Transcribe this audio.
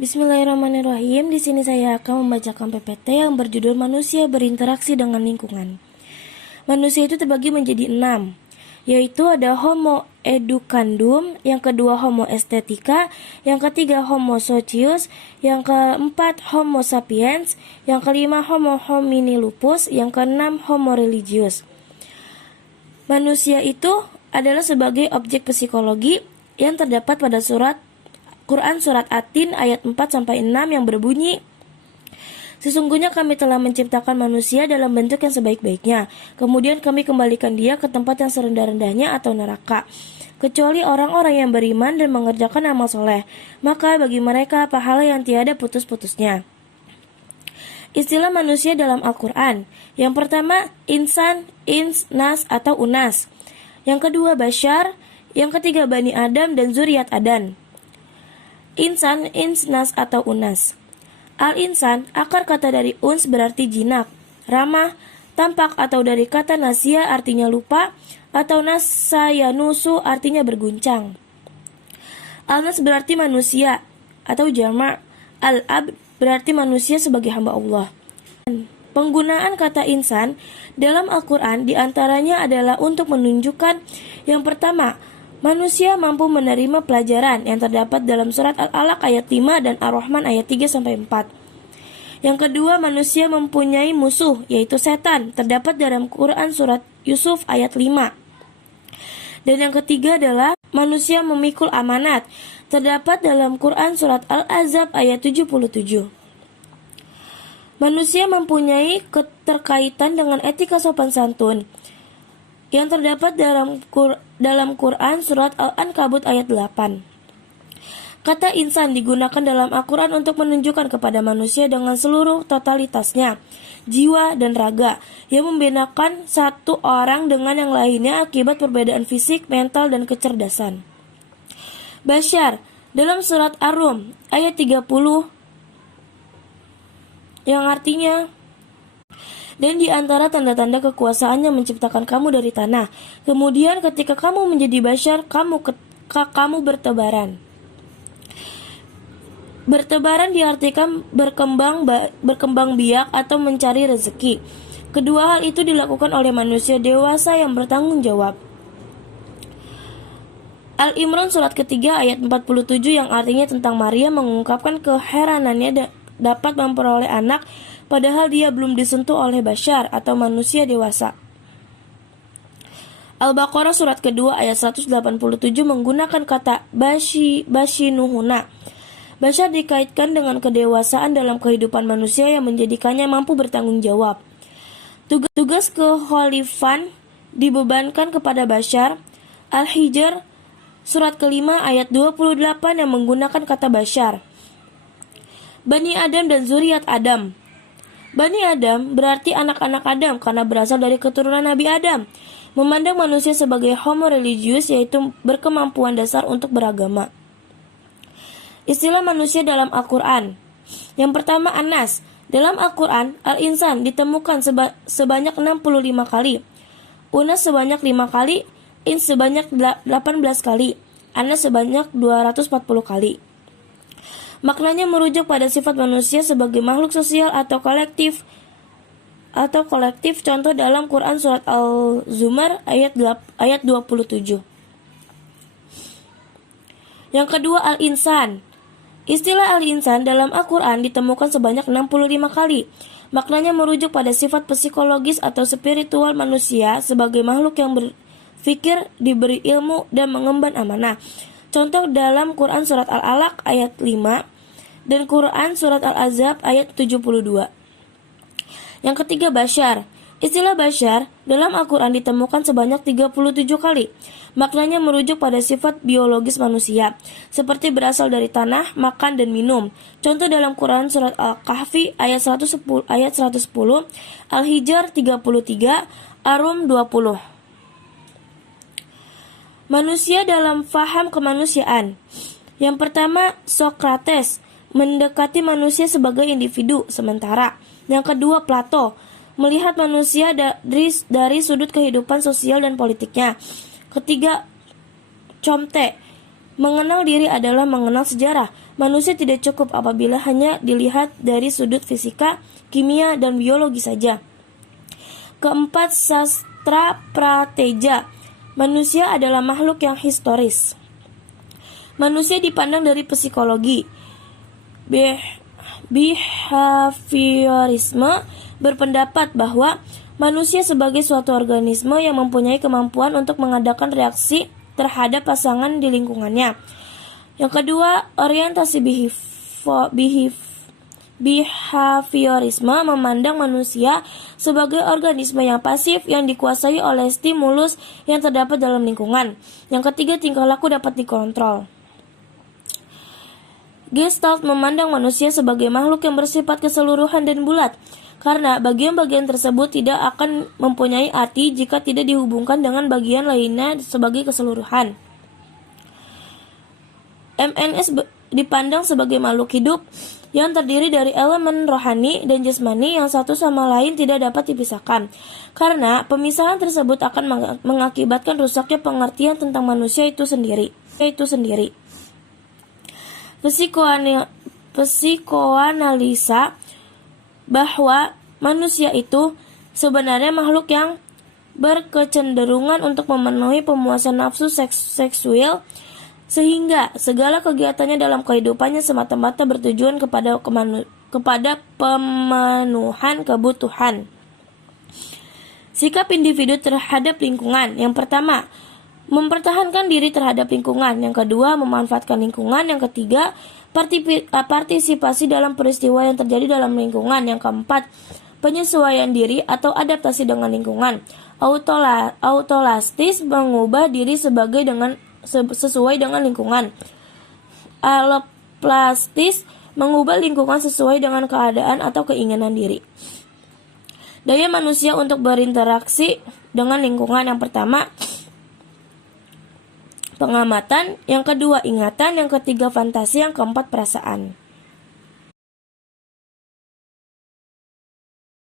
Bismillahirrahmanirrahim. Di sini saya akan membacakan PPT yang berjudul Manusia Berinteraksi dengan Lingkungan. Manusia itu terbagi menjadi 6, yaitu ada Homo educandum, yang kedua Homo estetica, yang ketiga Homo socius, yang keempat Homo sapiens, yang kelima Homo hominilupus, yang keenam Homo religius. Manusia itu adalah sebagai objek psikologi yang terdapat pada Quran surat At-Tin ayat 4-6 yang berbunyi, "Sesungguhnya kami telah menciptakan manusia dalam bentuk yang sebaik-baiknya. Kemudian kami kembalikan dia ke tempat yang serendah-rendahnya atau neraka. Kecuali orang-orang yang beriman dan mengerjakan amal soleh, maka bagi mereka pahala yang tiada putus-putusnya." Istilah manusia dalam Al-Quran. Yang pertama, insan, ins, nas atau unas. Yang kedua, bashar. Yang ketiga, Bani Adam dan zuriat Adan. Insan, ins, nas atau unas. Al-insan, akar kata dari uns berarti jinak, ramah, tampak atau dari kata nasia artinya lupa, atau nasayanusu artinya berguncang. Al-nas berarti manusia atau jama'. Al-abd berarti manusia sebagai hamba Allah. Penggunaan kata insan dalam Al-Quran diantaranya adalah untuk menunjukkan yang pertama, manusia mampu menerima pelajaran yang terdapat dalam surat Al-Alaq ayat 5 dan Ar-Rahman ayat 3-4. Yang kedua, manusia mempunyai musuh, yaitu setan, terdapat dalam Quran surat Yusuf ayat 5. Dan yang ketiga adalah manusia memikul amanat, terdapat dalam Quran surat Al-Ahzab ayat 77. Manusia mempunyai keterkaitan dengan etika sopan santun yang terdapat dalam Quran surat Al-Ankabut ayat 8. Kata insan digunakan dalam Al-Quran untuk menunjukkan kepada manusia dengan seluruh totalitasnya, jiwa dan raga, yang membedakan satu orang dengan yang lainnya akibat perbedaan fisik, mental, dan kecerdasan. Bashar dalam surat Ar-Rum ayat 30 yang artinya, "Dan di antara tanda-tanda kekuasaannya menciptakan kamu dari tanah. Kemudian ketika kamu menjadi bashar, kamu bertebaran." Bertebaran diartikan berkembang biak atau mencari rezeki. Kedua hal itu dilakukan oleh manusia dewasa yang bertanggung jawab. Al-Imran surat ketiga ayat 47 yang artinya tentang Maria mengungkapkan keheranannya dapat memperoleh anak padahal dia belum disentuh oleh bashar atau manusia dewasa. Al-Baqarah surat kedua ayat 187 menggunakan kata bashinuhuna. Bashar dikaitkan dengan kedewasaan dalam kehidupan manusia yang menjadikannya mampu bertanggung jawab. Tugas kekhalifan dibebankan kepada bashar. Al-Hijr surat kelima ayat 28 yang menggunakan kata bashar. Bani Adam dan zuriat Adam. Bani Adam berarti anak-anak Adam karena berasal dari keturunan Nabi Adam. Memandang manusia sebagai homo religius, yaitu berkemampuan dasar untuk beragama. Istilah manusia dalam Al-Quran. Yang pertama, Anas. Dalam Al-Quran, Al-Insan ditemukan sebanyak 65 kali. Unas sebanyak 5 kali. Ins sebanyak 18 kali. Anas sebanyak 240 kali. Maknanya merujuk pada sifat manusia sebagai makhluk sosial atau kolektif. Contoh dalam Quran surat Al-Zumar ayat 27. Yang kedua, Al-Insan. Istilah Al-Insan dalam Al-Quran ditemukan sebanyak 65 kali. Maknanya merujuk pada sifat psikologis atau spiritual manusia sebagai makhluk yang berpikir, diberi ilmu, dan mengemban amanah. Contoh dalam Quran surat Al-Alaq ayat 5 dan Quran surat Al-Ahzab ayat 72. Yang ketiga, bashar. Istilah bashar dalam Al-Quran ditemukan sebanyak 37 kali. Maknanya merujuk pada sifat biologis manusia, seperti berasal dari tanah, makan, dan minum. Contoh dalam Quran surat Al-Kahfi ayat 110, Al-Hijr 33, Ar-Rum 20. Manusia dalam faham kemanusiaan. Yang pertama, Sokrates mendekati manusia sebagai individu sementara. Yang kedua, Plato melihat manusia dari sudut kehidupan sosial dan politiknya. Ketiga, Comte mengenal diri adalah mengenal sejarah. manusia tidak cukup apabila hanya dilihat dari sudut fisika, kimia, dan biologi saja. Keempat, sastra prateja. Manusia adalah makhluk yang historis. Manusia dipandang dari psikologi. Behaviorisme berpendapat bahwa manusia sebagai suatu organisme yang mempunyai kemampuan untuk mengadakan reaksi terhadap pasangan di lingkungannya. Yang kedua, orientasi behaviorisme memandang manusia sebagai organisme yang pasif yang dikuasai oleh stimulus yang terdapat dalam lingkungan. Yang ketiga, tingkah laku dapat dikontrol. Gestalt memandang manusia sebagai makhluk yang bersifat keseluruhan dan bulat, karena bagian-bagian tersebut tidak akan mempunyai arti jika tidak dihubungkan dengan bagian lainnya sebagai keseluruhan. MNS dipandang sebagai makhluk hidup yang terdiri dari elemen rohani dan jasmani yang satu sama lain tidak dapat dipisahkan, karena pemisahan tersebut akan mengakibatkan rusaknya pengertian tentang manusia itu sendiri. Psikoanalisa bahwa manusia itu sebenarnya makhluk yang berkecenderungan untuk memenuhi pemuasan nafsu seksual, sehingga segala kegiatannya dalam kehidupannya semata-mata bertujuan kepada pemenuhan kebutuhan. Sikap individu terhadap lingkungan. Yang pertama, mempertahankan diri terhadap lingkungan. Yang kedua, memanfaatkan lingkungan. Yang ketiga, partisipasi dalam peristiwa yang terjadi dalam lingkungan. Yang keempat, penyesuaian diri atau adaptasi dengan lingkungan. Autolastis, mengubah diri sesuai dengan lingkungan. Alloplastis, mengubah lingkungan sesuai dengan keadaan atau keinginan diri. Daya manusia untuk berinteraksi dengan lingkungan. Yang pertama, pengamatan. Yang kedua, ingatan. Yang ketiga, fantasi. Yang keempat, perasaan.